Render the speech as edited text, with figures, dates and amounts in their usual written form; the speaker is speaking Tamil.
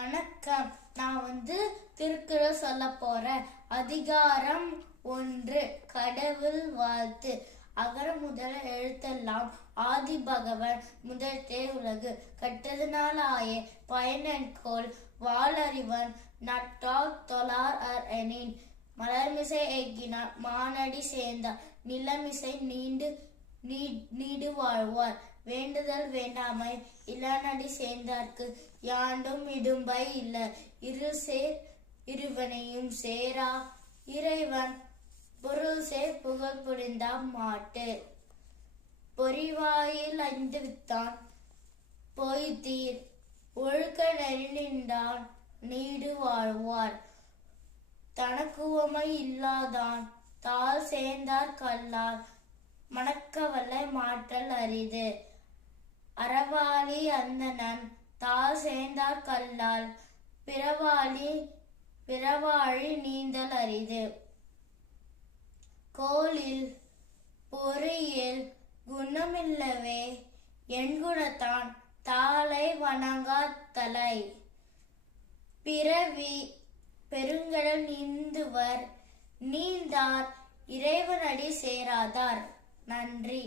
வணக்கம். நான் திருக்குறள் சொல்ல போறேன். அதிகாரம் 1, கடவுள் வாழ்த்து. அகர முதல எழுத்தெல்லாம் ஆதி பகவன் முதற்றே உலகு. கட்டதுனால் ஆயே பயனென்கோள் வாளறிவன் நட்டார் தொழார் எனின். மலர்மிசை எய்கினார் மானடி சேர்ந்தார் நிலமிசை நீடு வாழ்வார். வேண்டுதல் வேண்டாமை இளநடி சேர்ந்தார்க்கு யாண்டும் இடும்பை இல்ல. இருசேர் இருவனையும் சேரா இறைவன் பொருள் சேர் புகழ் புரிந்தா மாட்டு. பொறிவாயில் 5 வித்தான் பொய்தீர் ஒழுக்க நெறி நின்றான் நீடு வாழ்வார். தனக்குவமை இல்லாதான் தாள் சேர்ந்தார் கல்லால் மணக்கவல்லை மாற்றல் அரிது. அறவாளி அந்தணன் தாள் சேர்ந்தார் கல்லால் பிறவாழி நீந்தல் அரிது. கோளில் பொறியில் குணமில்லவே எண்குணத்தான் தாளை வணங்கா தலை. பிறவி பெருங்கடல் நீந்துவர் நீந்தார் இறைவனடி சேராதார். நன்றி.